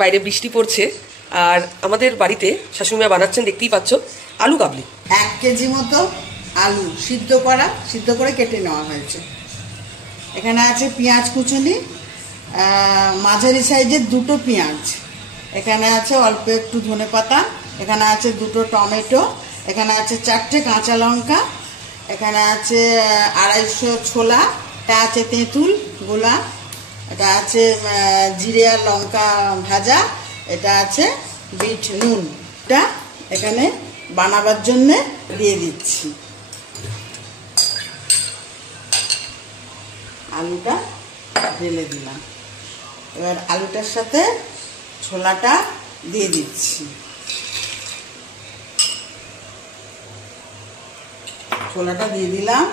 বাইরে বৃষ্টি পড়ছে আর আমাদের বাড়িতে শাশুড়িমা বানাচ্ছেন, দেখতেই পাচ্ছ, আলু কাবলি। 1 কেজি মতো আলু সিদ্ধ করে কেটে নেওয়া হয়েছে। এখানে আছে পেঁয়াজ কুচুনি, মাঝারি সাইজের 2টো পেঁয়াজ, এখানে আছে অল্প একটু ধনেপাতা, এখানে আছে 2টো টমেটো, এখানে আছে 4টে কাঁচা লঙ্কা, এখানে আছে 250 ছোলা, এটা আছে তেঁতুল গোলা, এটা আছে জিরে আর লঙ্কা ভাজা, এটা আছে বিট নুন। এটা এখানে বানাবার জন্যে দিয়ে দিচ্ছি। আলুটা ঢেলে দিলাম, এবার আলুটার সাথে ছোলাটা দিয়ে দিচ্ছি। ছোলাটা দিয়ে দিলাম,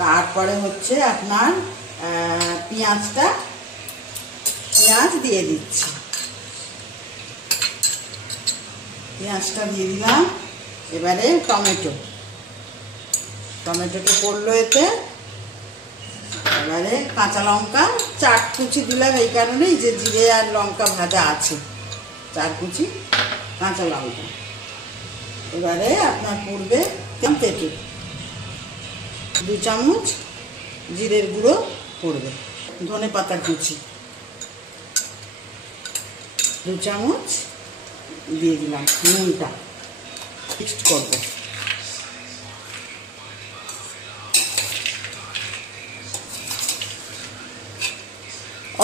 তারপরে হচ্ছে আপনার পেঁয়াজ দিয়ে দিচ্ছি। পেঁয়াজটা দিয়ে দিলাম, এবারে টমেটোটা পড়লো এতে। এবারে কাঁচা লঙ্কা 4 কুচি দিলাম, এই কারণেই যে জিরে আর লঙ্কা ভাজা আছে, 4 কুচি কাঁচা লঙ্কা। এবারে আপনার পড়বে তেঁতুল, 2 চামচ জিরের গুঁড়ো পড়বে, ধনে পাতার কুচি 2 চামচ দিয়ে দিলাম, নুনটা মিক্সড করবো।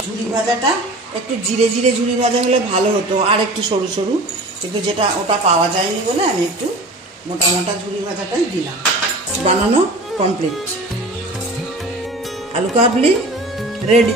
ঝুড়ি ভাজাটা একটু জিরে ঝুড়ি ভাজা হলে ভালো হতো, আর একটু সরু সরু, কিন্তু যেটা ওটা পাওয়া যায়নি বলে আমি একটু মোটা ঝুড়ি ভাজাটাই দিলাম। বানানো কমপ্লিট, আলু কাবলি রেডি।